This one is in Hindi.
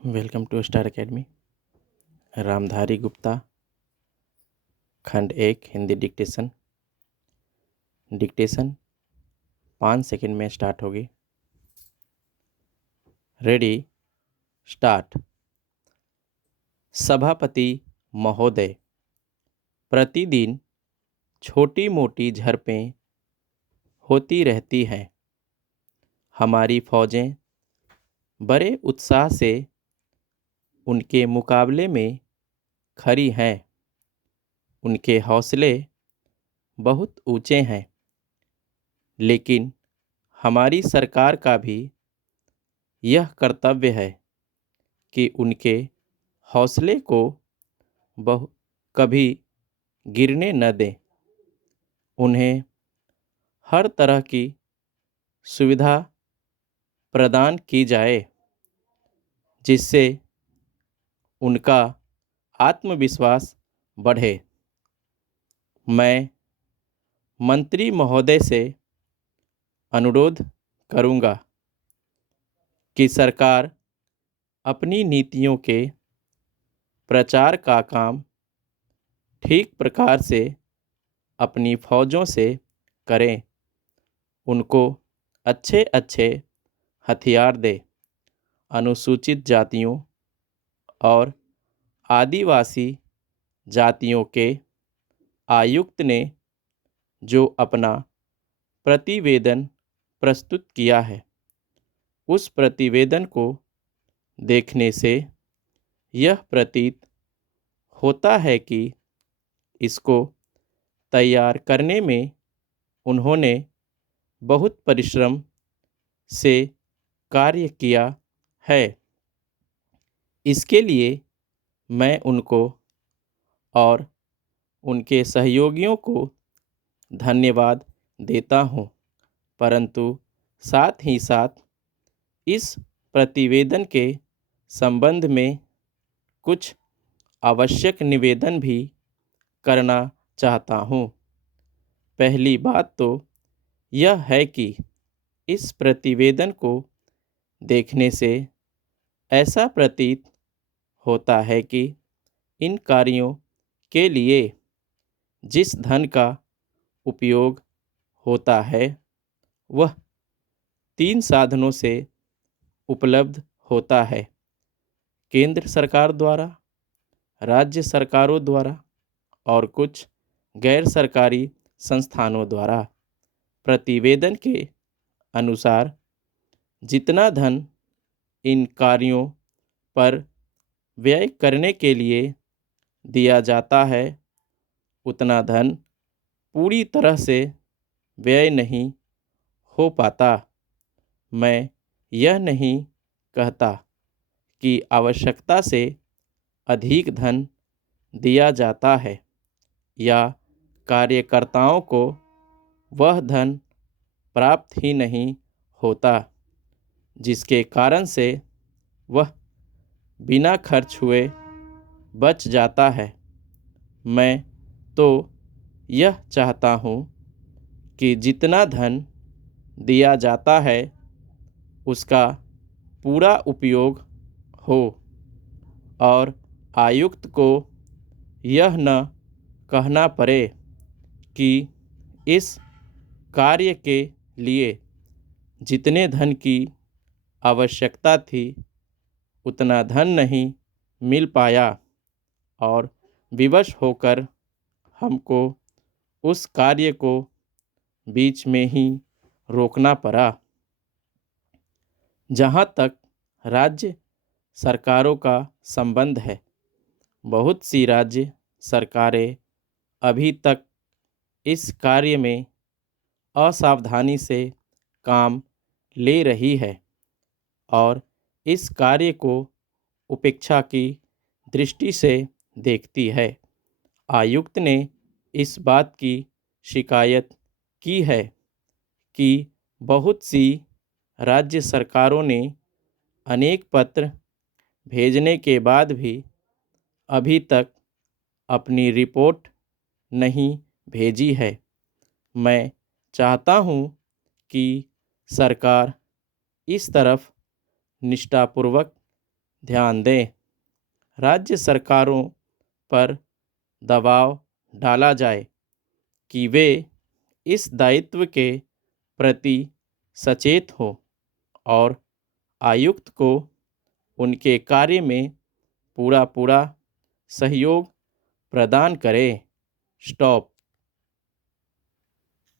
Welcome to Star Academy. Ramdhari Gupta, खंड 1, हिंदी डिक्टेशन। डिक्टेशन 5 सेकंड में स्टार्ट होगी। Ready, start. सभापति महोदय, प्रतिदिन छोटी मोटी झड़पें होती रहती हैं। हमारी फौजें बड़े उत्साह से उनके मुकाबले में खड़ी हैं। उनके हौसले बहुत ऊंचे हैं, लेकिन हमारी सरकार का भी यह कर्तव्य है कि उनके हौसले को कभी गिरने न दें। उन्हें हर तरह की सुविधा प्रदान की जाए, जिससे उनका आत्मविश्वास बढ़े। मैं मंत्री महोदय से अनुरोध करूंगा कि सरकार अपनी नीतियों के प्रचार का काम ठीक प्रकार से अपनी फौजों से करें। उनको अच्छे अच्छे हथियार दे। अनुसूचित जातियों और आदिवासी जातियों के आयुक्त ने जो अपना प्रतिवेदन प्रस्तुत किया है, उस प्रतिवेदन को देखने से यह प्रतीत होता है कि इसको तैयार करने में उन्होंने बहुत परिश्रम से कार्य किया है। इसके लिए मैं उनको और उनके सहयोगियों को धन्यवाद देता हूँ, परंतु साथ ही साथ इस प्रतिवेदन के संबंध में कुछ आवश्यक निवेदन भी करना चाहता हूँ। पहली बात तो यह है कि इस प्रतिवेदन को देखने से ऐसा प्रतीत होता है कि इन कार्यों के लिए जिस धन का उपयोग होता है, वह 3 साधनों से उपलब्ध होता है: केंद्र सरकार द्वारा, राज्य सरकारों द्वारा और कुछ गैर सरकारी संस्थानों द्वारा। प्रतिवेदन के अनुसार जितना धन इन कार्यों पर व्यय करने के लिए दिया जाता है, उतना धन पूरी तरह से व्यय नहीं हो पाता। मैं यह नहीं कहता कि आवश्यकता से अधिक धन दिया जाता है या कार्यकर्ताओं को वह धन प्राप्त ही नहीं होता, जिसके कारण से वह बिना खर्च हुए बच जाता है। मैं तो यह चाहता हूँ कि जितना धन दिया जाता है उसका पूरा उपयोग हो और आयुक्त को यह न कहना पड़े कि इस कार्य के लिए जितने धन की आवश्यकता थी उतना धन नहीं मिल पाया और विवश होकर हमको उस कार्य को बीच में ही रोकना पड़ा। जहाँ तक राज्य सरकारों का संबंध है, बहुत सी राज्य सरकारें अभी तक इस कार्य में असावधानी से काम ले रही है और इस कार्य को उपेक्षा की दृष्टि से देखती है। आयुक्त ने इस बात की शिकायत की है कि बहुत सी राज्य सरकारों ने अनेक पत्र भेजने के बाद भी अभी तक अपनी रिपोर्ट नहीं भेजी है। मैं चाहता हूँ कि सरकार इस तरफ निष्ठापूर्वक ध्यान दें, राज्य सरकारों पर दबाव डाला जाए कि वे इस दायित्व के प्रति सचेत हों और आयुक्त को उनके कार्य में पूरा सहयोग प्रदान करें। स्टॉप।